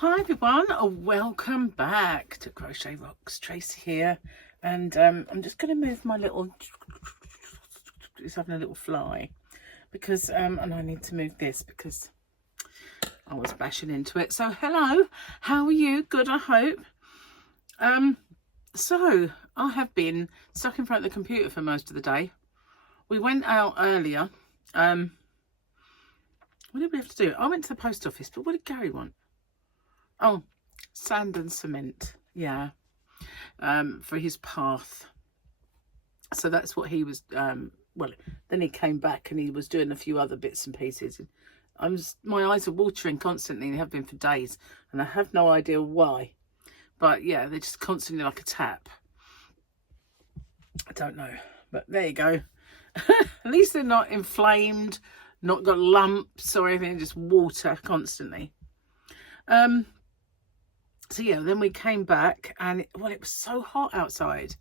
Hi everyone, welcome back to Crochet Rocks. Tracy here, and I'm just going to move my little, it's having a little fly, because and I need to move this because I was bashing into it. So hello, how are you? Good, I hope. So I have been stuck in front of the computer for most of the day. We went out earlier. What did we have to do? I went to the post office, but what did Gary want? Oh, sand and cement, yeah, for his path. So that's what he was, well, then he came back and he was doing a few other bits and pieces. My eyes are watering constantly, and they have been for days, and I have no idea why. But yeah, they're just constantly like a tap. I don't know, but there you go. At least they're not inflamed, not got lumps or anything, just water constantly. So yeah, then we came back, and it was so hot outside,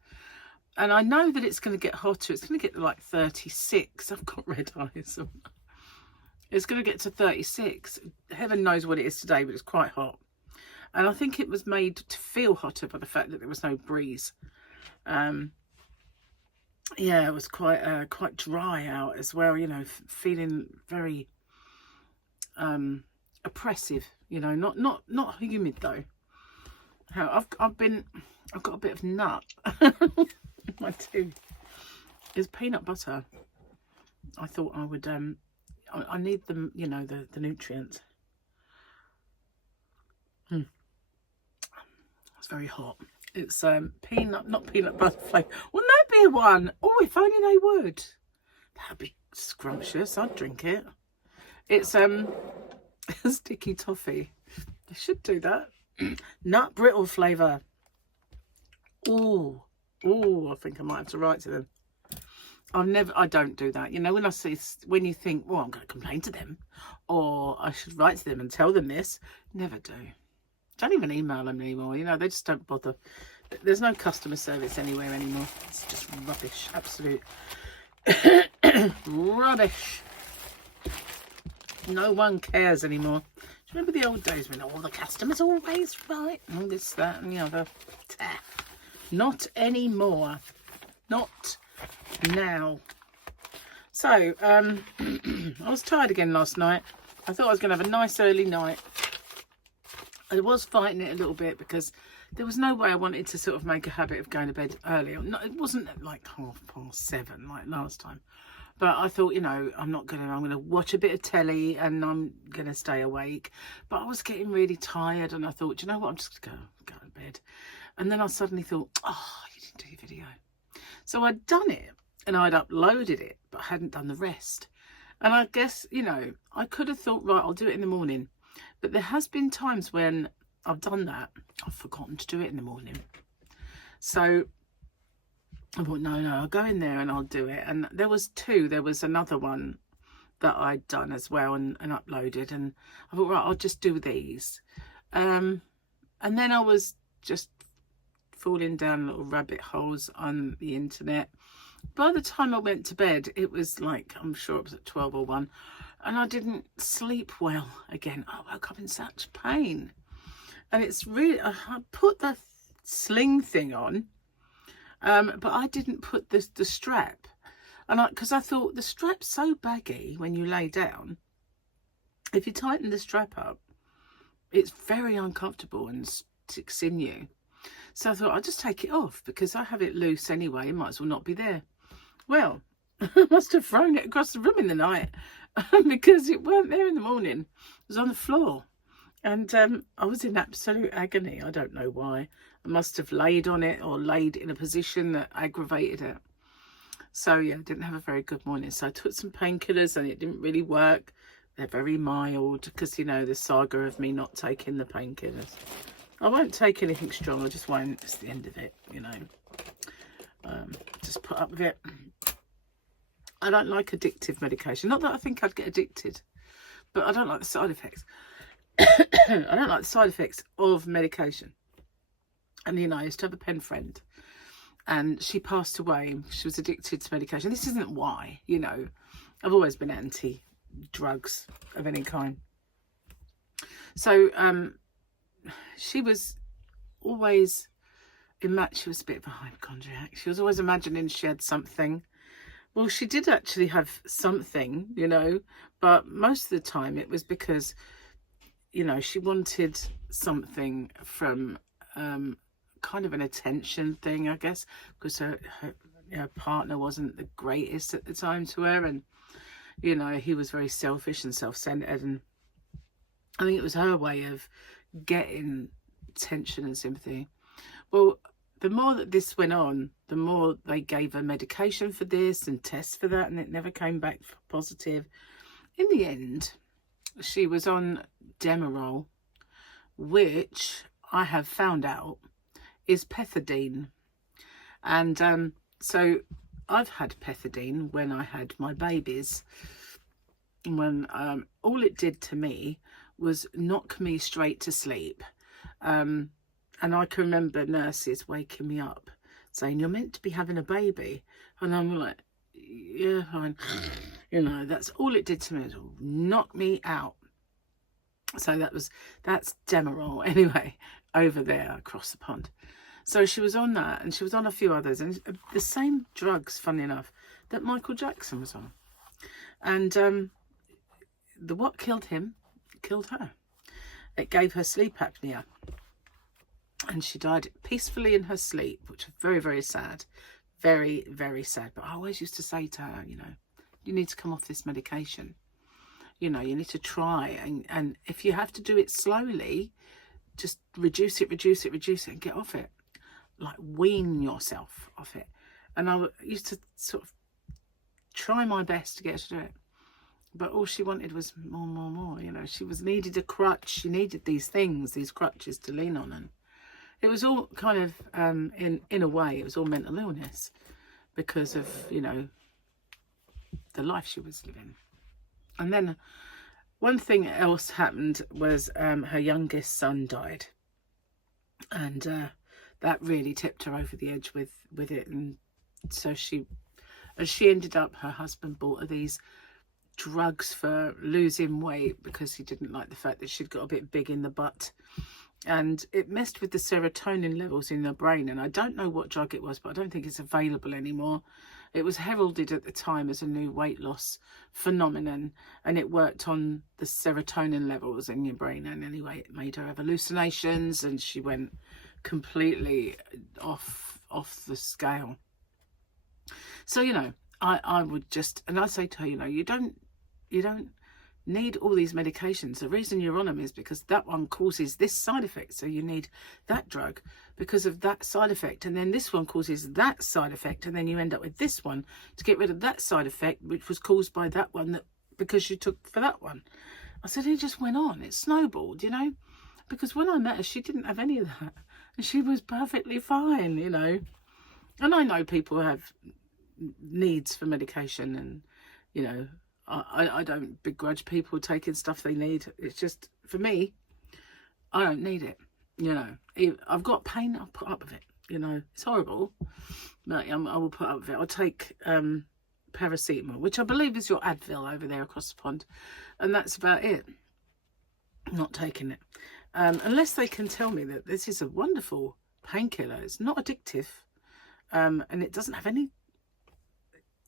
and I know that it's going to get hotter. It's going to get to like 36. I've got red eyes. It's going to get to 36. Heaven knows what it is today, but it's quite hot, and I think it was made to feel hotter by the fact that there was no breeze. Yeah, it was quite dry out as well, you know, feeling very oppressive, you know, not humid though. I've got a bit of nut in my tooth. It's peanut butter. I thought I would I need them, you know, the nutrients. It's very hot. It's not peanut butter flavour. Wouldn't that be one? Oh, if only they would. That'd be scrumptious. I'd drink it. It's sticky toffee. They should do that. Nut brittle flavour. Oh, I think I might have to write to them. I don't do that. You know, when you think, well, I'm going to complain to them, or I should write to them and tell them this. Never do. Don't even email them anymore. You know, they just don't bother. There's no customer service anywhere anymore. It's just rubbish. Absolute rubbish. No one cares anymore. Do you remember the old days when all the customers always right? And this, that, and the other. Not anymore. Not now. So, I was tired again last night. I thought I was going to have a nice early night. I was fighting it a little bit because there was no way I wanted to sort of make a habit of going to bed early. No, it wasn't like 7:30 like last time. But I thought, you know, I'm going to watch a bit of telly and I'm going to stay awake. But I was getting really tired, and I thought, you know what, I'm just going to go to bed. And then I suddenly thought, oh, you didn't do your video. So I'd done it and I'd uploaded it, but I hadn't done the rest. And I guess, you know, I could have thought, right, I'll do it in the morning. But there has been times when I've done that, I've forgotten to do it in the morning. So I thought, no, I'll go in there and I'll do it. And there was two. There was another one that I'd done as well and uploaded. And I thought, right, I'll just do these. And then I was just falling down little rabbit holes on the internet. By the time I went to bed, it was like, I'm sure it was at 12 or 1. And I didn't sleep well again. I woke up in such pain. And it's really, I put the sling thing on. But I didn't put the strap, and because I thought the strap's so baggy when you lay down. If you tighten the strap up, it's very uncomfortable and sticks in you. So I thought I'll just take it off because I have it loose anyway. It might as well not be there. Well, I must have thrown it across the room in the night because it weren't there in the morning. It was on the floor. And I was in absolute agony. I don't know why. I must have laid on it or laid in a position that aggravated it. So, yeah, I didn't have a very good morning. So I took some painkillers and it didn't really work. They're very mild because, you know, the saga of me not taking the painkillers. I won't take anything strong. I just won't. It's the end of it, you know. Just put up with it. I don't like addictive medication. Not that I think I'd get addicted, but I don't like the side effects. I don't like the side effects of medication. And, you know, I used to have a pen friend and she passed away. She was addicted to medication. This isn't why, you know, I've always been anti drugs of any kind. So she was always she was a bit of a hypochondriac. She was always imagining she had something. Well, she did actually have something, you know, but most of the time it was because, you know, she wanted something from kind of an attention thing, I guess, because her partner wasn't the greatest at the time to her, and, you know, he was very selfish and self-centered, and I think it was her way of getting attention and sympathy. Well, the more that this went on, the more they gave her medication for this and tests for that, and it never came back positive. In the end, she was on Demerol, which I have found out is pethidine. And so I've had pethidine when I had my babies, when all it did to me was knock me straight to sleep. And I can remember nurses waking me up saying, "You're meant to be having a baby." And I'm like, yeah, fine. You know, that's all it did to me, is knock me out. So that's Demerol anyway, over there across the pond. So she was on that, and she was on a few others, and the same drugs, funny enough, that Michael Jackson was on. And what killed him killed her. It gave her sleep apnea, and she died peacefully in her sleep, which was very, very sad. Very, very sad. But I always used to say to her, you know, you need to come off this medication. You know, you need to try, and if you have to do it slowly, just reduce it, and get off it. Like, wean yourself off it. And I used to sort of try my best to get her to do it. But all she wanted was more, you know. She needed a crutch. She needed these things, these crutches to lean on. And it was all kind of, in a way, it was all mental illness because of, you know, the life she was living. And then one thing else happened was her youngest son died. And that really tipped her over the edge with it. And so she ended up, her husband bought her these drugs for losing weight because he didn't like the fact that she'd got a bit big in the butt, and it messed with the serotonin levels in her brain. And I don't know what drug it was, but I don't think it's available anymore. It was heralded at the time as a new weight loss phenomenon, and it worked on the serotonin levels in your brain. And anyway, it made her have hallucinations, and she went completely off the scale. So, you know, I would just, and I say to her, you know, you don't need all these medications. The reason you're on them is because that one causes this side effect, so you need that drug because of that side effect, and then this one causes that side effect, and then you end up with this one to get rid of that side effect which was caused by that one, that because you took for that one. I said, it just went on, it snowballed, you know, because when I met her she didn't have any of that, and she was perfectly fine, you know. And I know people have needs for medication, and, you know, I don't begrudge people taking stuff they need. It's just, for me, I don't need it, you know. I've got pain, I'll put up with it, you know. It's horrible, but I will put up with it. I'll take Paracetamol, which I believe is your Advil over there across the pond, and that's about it. I'm not taking it. Unless they can tell me that this is a wonderful painkiller. It's not addictive, and it doesn't have any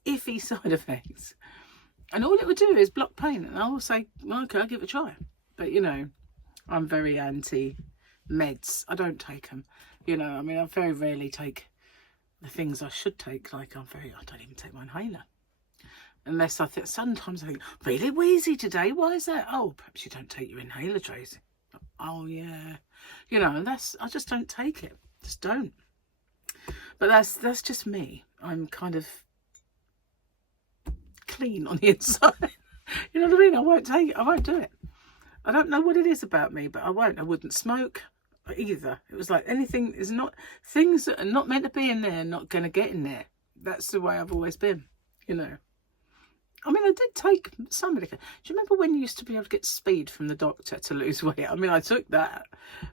iffy side effects. And all it would do is block pain. And I will say, well, okay, I'll give it a try. But, you know, I'm very anti-meds. I don't take them. You know, I mean, I very rarely take the things I should take. Like, I don't even take my inhaler. Unless sometimes I think, really wheezy today? Why is that? Oh, perhaps you don't take your inhaler, Tracy. Oh, yeah. You know, and I just don't take it. Just don't. But that's just me. I'm kind of clean on the inside. You know what I mean? I won't take it. I won't do it. I don't know what it is about me, but I won't. I wouldn't smoke either. It was like anything is not, things that are not meant to be in there, not going to get in there. That's the way I've always been, you know. I mean, I did take some medication. Do you remember when you used to be able to get speed from the doctor to lose weight? I mean, I took that,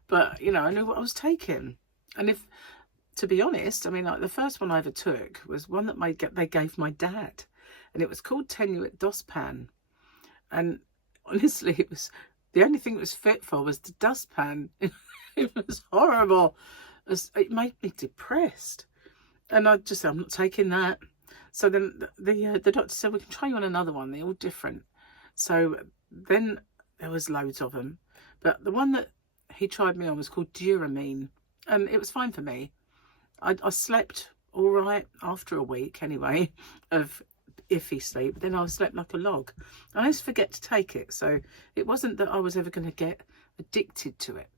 but, you know, I knew what I was taking. And to be honest, I mean, like, the first one I ever took was one that they gave my dad. And it was called Tenuate Dustpan. And honestly, it was the only thing it was fit for was the dustpan. It was horrible. It made me depressed. And I just said, I'm not taking that. So then the doctor said, we can try you on another one. They're all different. So then there was loads of them. But the one that he tried me on was called Duramine. And it was fine for me. I slept all right after a week anyway of iffy sleep. Then I slept like a log. I used to forget to take it. So it wasn't that I was ever going to get addicted to it.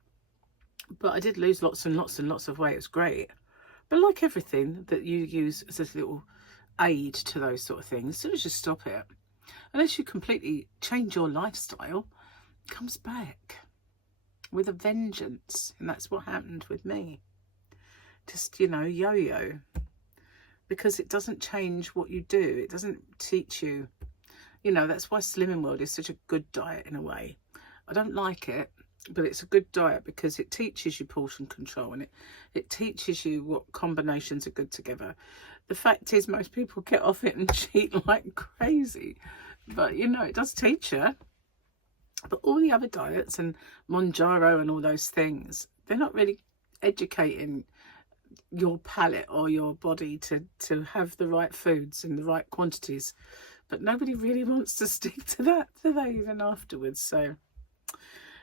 But I did lose lots and lots and lots of weight. It was great. But like everything that you use as a little aid to those sort of things, as soon as you stop it, unless you completely change your lifestyle, it comes back with a vengeance. And that's what happened with me. Just, you know, yo-yo. Because it doesn't change what you do. It doesn't teach you. You know, that's why Slimming World is such a good diet in a way. I don't like it, but it's a good diet because it teaches you portion control, and it teaches you what combinations are good together. The fact is, most people get off it and cheat like crazy. But, you know, it does teach you. But all the other diets and Monjaro and all those things, they're not really educating your palate or your body to have the right foods in the right quantities. But nobody really wants to stick to that, do they, even afterwards? So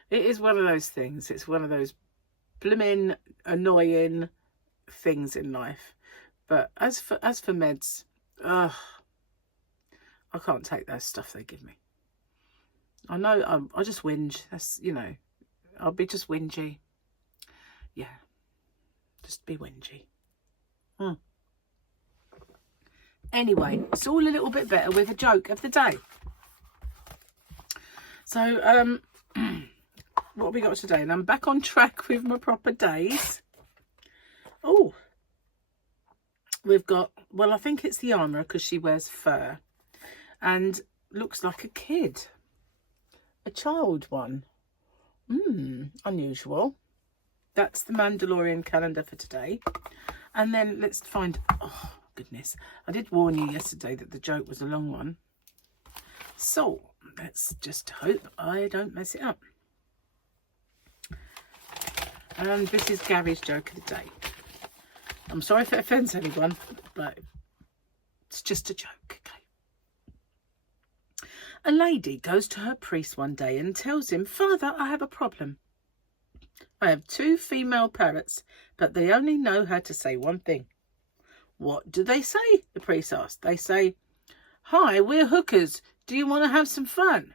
it is one of those things. It's one of those blimmin' annoying things in life. But as for meds, I can't take that stuff they give me. I know I just whinge. That's, you know, I'll be just whingy. Yeah, just be whingy. Anyway, it's all a little bit better with a joke of the day. So, what have we got today? And I'm back on track with my proper days. Oh, we've got, well, I think it's the armourer because she wears fur and looks like a kid. A child one. Unusual. That's the Mandalorian calendar for today. And then let's find, oh goodness, I did warn you yesterday that the joke was a long one. So let's just hope I don't mess it up. And this is Gary's joke of the day. I'm sorry if it offends anyone, but it's just a joke, okay? A lady goes to her priest one day and tells him, "Father, I have a problem. I have 2 female parrots, but they only know how to say one thing." "What do they say?" the priest asked. "They say, 'Hi, we're hookers. Do you want to have some fun?'"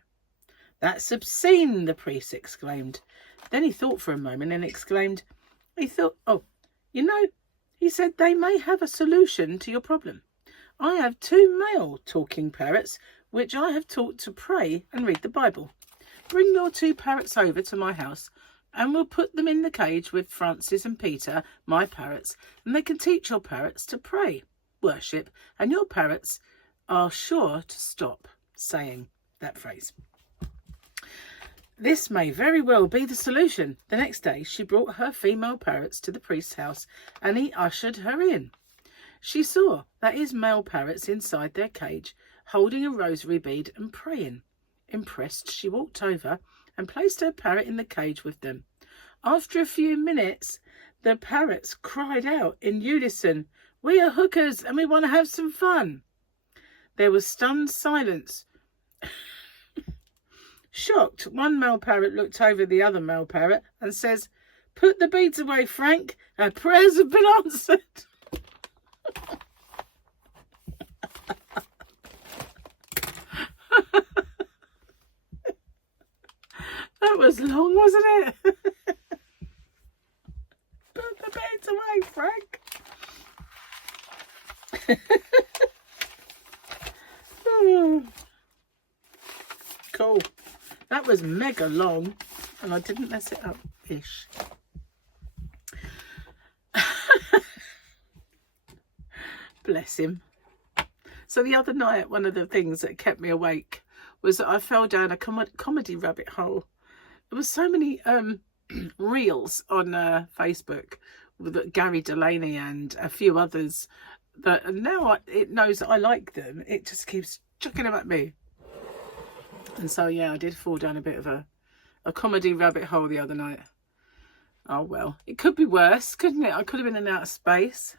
"That's obscene," the priest exclaimed. Then he thought for a moment and exclaimed, "Oh, you know," he said, "they may have a solution to your problem. I have 2 male talking parrots, which I have taught to pray and read the Bible. Bring your 2 parrots over to my house and we'll put them in the cage with Francis and Peter, my parrots, and they can teach your parrots to pray, worship, and your parrots are sure to stop saying that phrase." This may very well be the solution. The next day, she brought her female parrots to the priest's house and he ushered her in. She saw that his male parrots inside their cage, holding a rosary bead and praying. Impressed, she walked over and placed her parrot in the cage with them. After a few minutes, the parrots cried out in unison, "We are hookers and we want to have some fun." There was stunned silence. Shocked, one male parrot looked over the other male parrot and says, "Put the beads away, Frank. Our prayers have been answered." That was long, wasn't it? Put the beads away, Frank. Cool. That was mega long and I didn't mess it up-ish. Bless him. So the other night, one of the things that kept me awake was that I fell down a comedy rabbit hole. There was so many reels on Facebook with Gary Delaney and a few others that now it knows that I like them. It just keeps chucking them at me. And so, yeah, I did fall down a bit of a comedy rabbit hole the other night. Oh well, it could be worse, couldn't it? I could have been in outer space.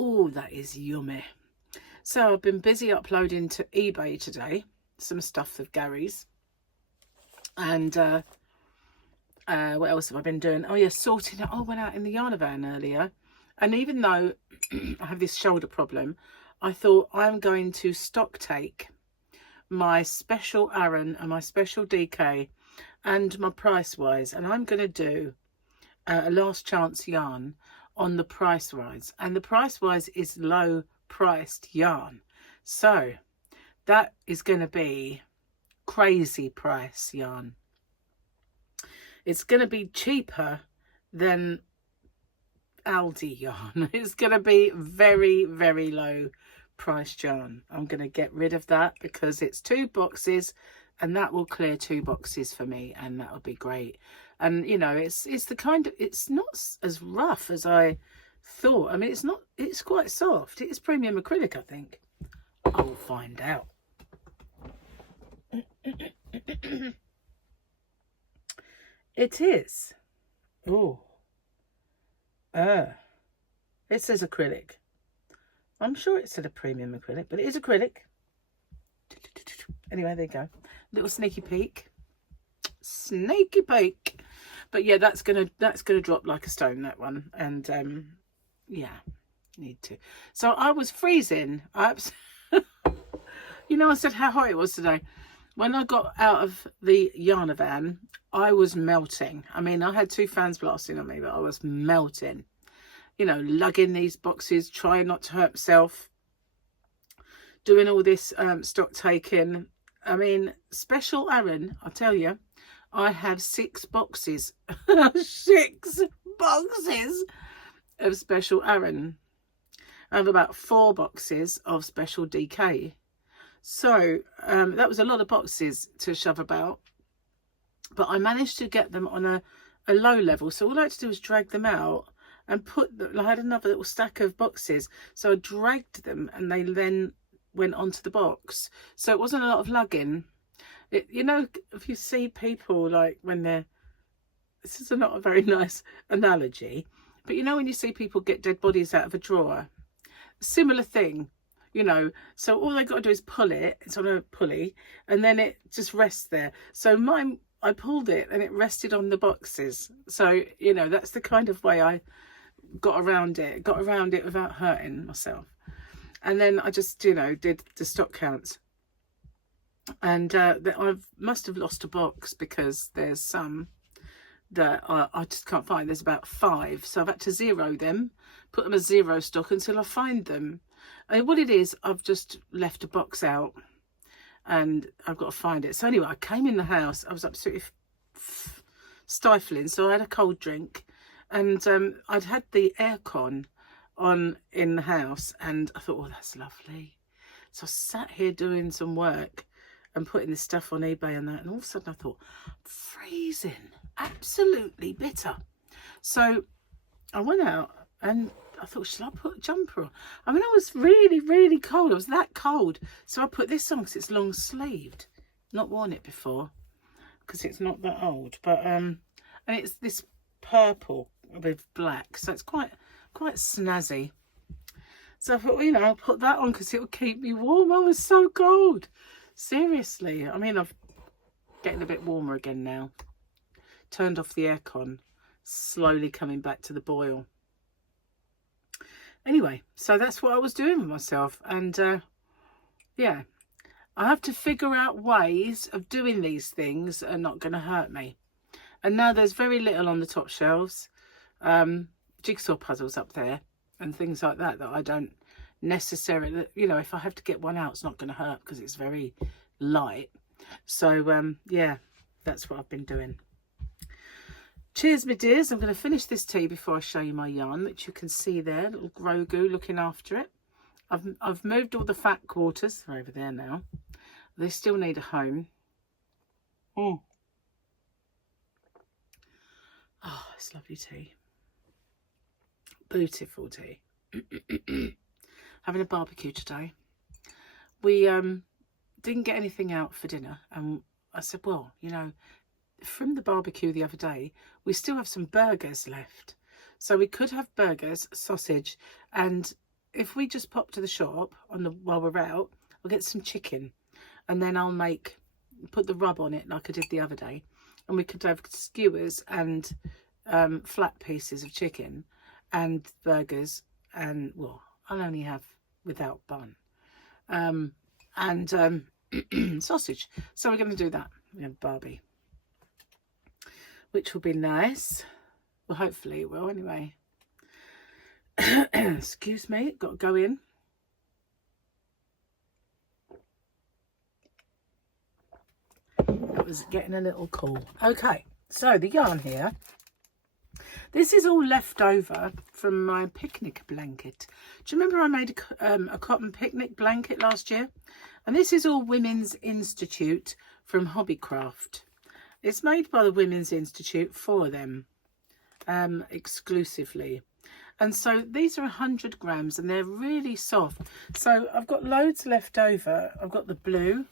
Oh, that is yummy. So I've been busy uploading to eBay today some stuff of Gary's. And what else have I been doing? Oh yeah, sorting it. I went out in the yarn van earlier. And even though I have this shoulder problem, I thought I'm going to Stocktake my special Aran and my special DK and my Pricewise. And I'm going to do a last chance yarn on the Pricewise. And the Pricewise is low priced yarn. So that is going to be crazy price yarn. It's going to be cheaper than Aldi yarn. It's going to be very, very low priced yarn. I'm going to get rid of that because it's 2 boxes and that will clear 2 boxes for me, and that will be great. And you know, it's the kind of, it's not as rough as I thought. I mean, it's quite soft. It is premium acrylic, I think. I'll find out. It is. Oh. It says acrylic. I'm sure it said a premium acrylic, but it is acrylic. Anyway, there you go. Little sneaky peek. Sneaky peek. But yeah, that's gonna drop like a stone, that one. And yeah, need to. So I was freezing. You know, I said how hot it was today. When I got out of the yarn van, I was melting. I mean, I had 2 fans blasting on me, but I was melting. You know, lugging these boxes, trying not to hurt myself, doing all this stock taking. I mean, special Aran, I'll tell you, I have 6 boxes. 6 boxes of special Aran. I have about 4 boxes of special DK. So that was a lot of boxes to shove about, but I managed to get them on a low level. So all I had to do was drag them out and put them. I had another little stack of boxes, so I dragged them and they then went onto the box. So it wasn't a lot of lugging. You know, if you see people like when they're, this is not a very nice analogy, but you know when you see people get dead bodies out of a drawer, similar thing. You know, so all they got to do is pull it. It's on a pulley, and then it just rests there. So mine, I pulled it, and it rested on the boxes. So you know, that's the kind of way I got around it. Got around it without hurting myself. And then I just, you know, did the stock counts, and I must have lost a box because there's some that I just can't find. There's about 5, so I've had to zero them, put them as 0 stock until I find them. And what it is, I've just left a box out and I've got to find it. So anyway, I came in the house, I was absolutely stifling, so I had a cold drink, and I'd had the aircon on in the house, and I thought, oh, that's lovely. So I sat here doing some work and putting this stuff on eBay and that, and all of a sudden I thought, freezing, absolutely bitter. So I went out and I thought, should I put a jumper on? I mean, I was really, really cold. I was that cold. So I put this on because it's long sleeved. Not worn it before because it's not that old. But and it's this purple with black, so it's quite snazzy. So I thought, well, you know, I'll put that on because it will keep me warm. I was so cold. Seriously. I mean, I'm getting a bit warmer again now. Turned off the aircon. Slowly coming back to the boil. Anyway, so that's what I was doing with myself. And yeah, I have to figure out ways of doing these things that are not going to hurt me. And now there's very little on the top shelves. Jigsaw puzzles up there and things like that I don't necessarily, you know, if I have to get one out, it's not going to hurt because it's very light. So yeah, that's what I've been doing. Cheers, my dears. I'm going to finish this tea before I show you my yarn, which you can see there, little Grogu looking after it. I've moved all the fat quarters. They're over there now. They still need a home. Oh, it's lovely tea. Beautiful tea. Having a barbecue today. We didn't get anything out for dinner, and I said, well, you know, from the barbecue the other day, we still have some burgers left. So we could have burgers, sausage, and if we just pop to the shop while we're out, I'll get some chicken, and then I'll put the rub on it like I did the other day, and we could have skewers and flat pieces of chicken and burgers, and well, I'll only have without bun, and sausage. So we're going to do that. We have Barbie, which will be nice. Well, hopefully it will anyway. Excuse me, got to go in. That was getting a little cool. Okay, so the yarn here. This is all left over from my picnic blanket. Do you remember I made a cotton picnic blanket last year? And this is all Women's Institute from Hobbycraft. It's made by the Women's Institute for them, exclusively. And so these are 100 grams and they're really soft. So I've got loads left over. I've got the blue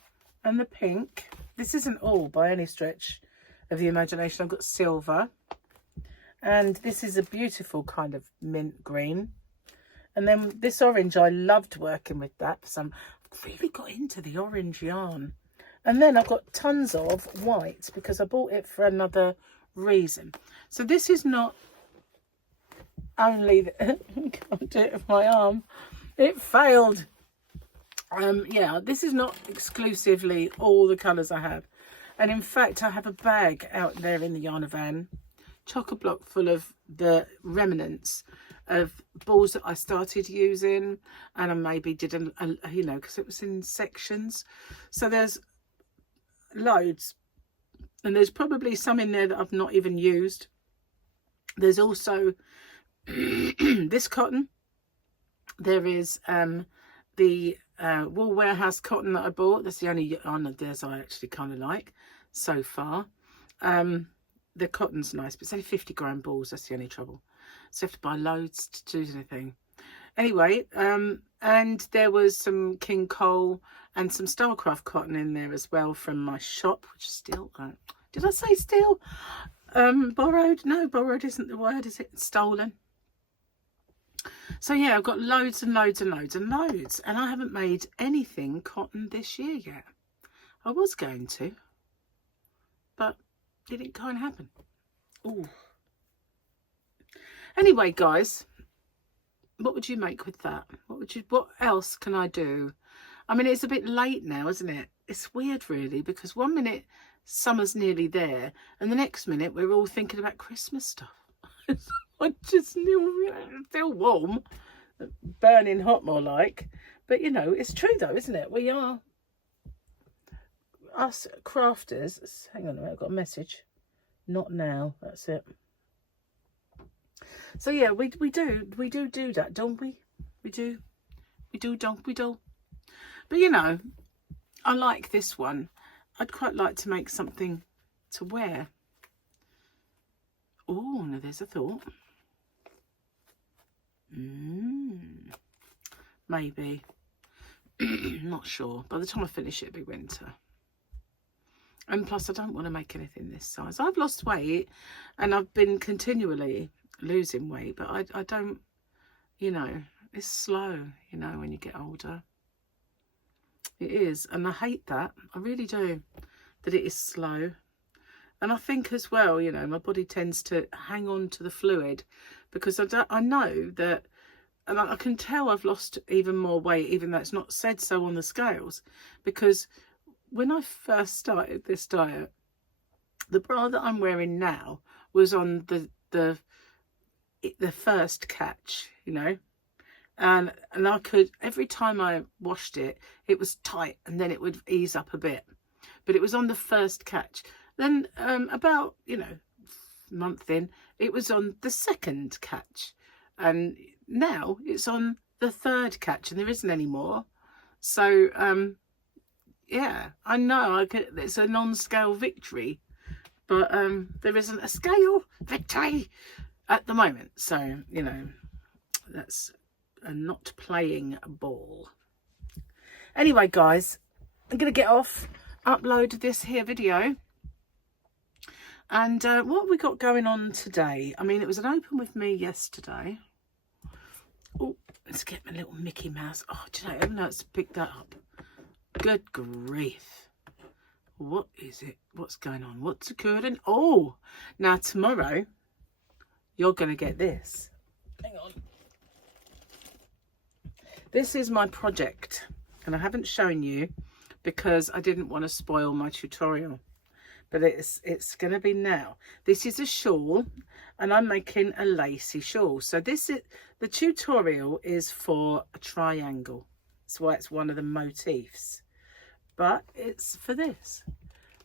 and the pink. This isn't all by any stretch of the imagination. I've got silver. And this is a beautiful kind of mint green. And then this orange, I loved working with that. I've really got into the orange yarn. And then I've got tons of white because I bought it for another reason. So this is not only can't do it with my arm. It failed. Yeah, this is not exclusively all the colours I have. And in fact, I have a bag out there in the Yarn Van, chock-a-block full of the remnants of balls that I started using, and I maybe did a you know, because it was in sections. So there's loads, and there's probably some in there that I've not even used. There's also this cotton. There is the Wool Warehouse cotton that I bought. That's the only yarn of theirs I actually kind of like so far. The cotton's nice, but it's only 50 gram balls. That's the only trouble. So you have to buy loads to do anything. Anyway, and there was some King Cole and some Starcraft cotton in there as well from my shop, which is still, did I say still? Borrowed? No, borrowed isn't the word, is it? Stolen. So yeah, I've got loads and loads and loads and loads, and I haven't made anything cotton this year yet. I was going to, but it didn't kind of happen. Ooh. Anyway, guys, what would you make with that? What else can I do? I mean, it's a bit late now, isn't it? It's weird, really, because one minute summer's nearly there, and the next minute we're all thinking about Christmas stuff. I just still warm, burning hot more like, but you know, it's true though, isn't it? We are, us crafters. Hang on a minute, I've got a message. Not now, that's it. So yeah, we do that, don't we? We do, don't we, do? But you know, I like this one. I'd quite like to make something to wear. Oh, now there's a thought. Maybe. Not sure. By the time I finish it, it'll be winter. And plus, I don't want to make anything this size. I've lost weight and I've been continually losing weight, but I don't, you know, it's slow, you know, when you get older. It is. And I hate that. I really do. That it is slow. And I think as well, you know, my body tends to hang on to the fluid because I know that, and I can tell I've lost even more weight, even though it's not said so on the scales, because when I first started this diet, the bra that I'm wearing now was on the first catch, you know, and I could, every time I washed it, it was tight and then it would ease up a bit, but it was on the first catch. Then about, you know, a month in, it was on the second catch. And now it's on the third catch and there isn't any more. So, yeah, I know it's a non-scale victory. But there isn't a scale victory at the moment. So, you know, that's a not playing ball. Anyway, guys, I'm going to get off. upload this here video. And what have we got going on today? I mean, it was an open with me yesterday. Oh, let's get my little Mickey Mouse. Oh, do you know, even though it's picked that up. Good grief. What is it? What's going on? What's occurring? Oh, now tomorrow, you're going to get this. Hang on. This is my project. And I haven't shown you because I didn't want to spoil my tutorial. But it's going to be now. This is a shawl, and I'm making a lacy shawl. So this is the tutorial is for a triangle. That's why it's one of the motifs. But it's for this,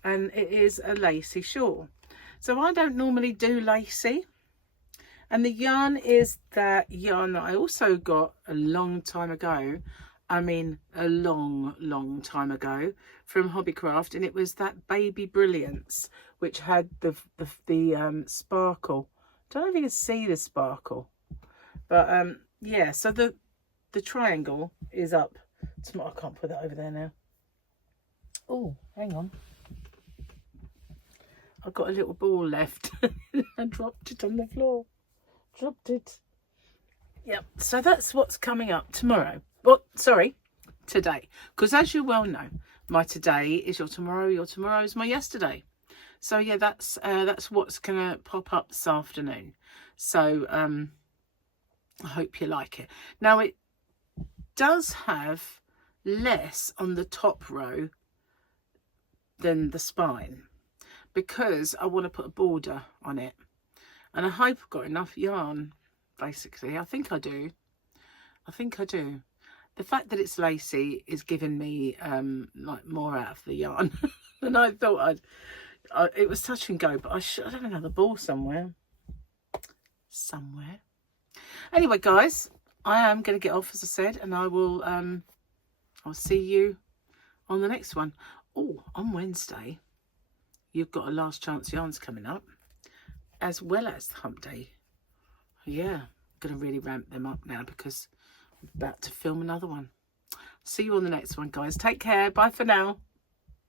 and it is a lacy shawl. So I don't normally do lacy, and the yarn is that yarn that I also got a long time ago. I mean, a long time ago from Hobbycraft, and it was that Baby Brilliance, which had the sparkle. Don't know if you can see the sparkle, but yeah. So the triangle is up tomorrow. I can't put that over there now. Oh, hang on. I've got a little ball left. I dropped it on the floor. Dropped it. Yep. So that's what's coming up tomorrow. Well, sorry, today. Because as you well know, my today is your tomorrow is my yesterday. So yeah, that's what's gonna pop up this afternoon. So I hope you like it. Now it does have less on the top row than the spine, because I want to put a border on it, and I hope I've got enough yarn. Basically, I think I do. The fact that it's lacy is giving me like more out of the yarn than I thought it was touch and go, but I don't have the ball somewhere. Anyway, guys, I am going to get off, as I said, and I will I'll see you on the next one. Oh, on Wednesday, you've got a last chance yarns coming up, as well as the hump day. Yeah, I'm going to really ramp them up now because I'm about to film another one. See you on the next one, guys. Take care. Bye for now.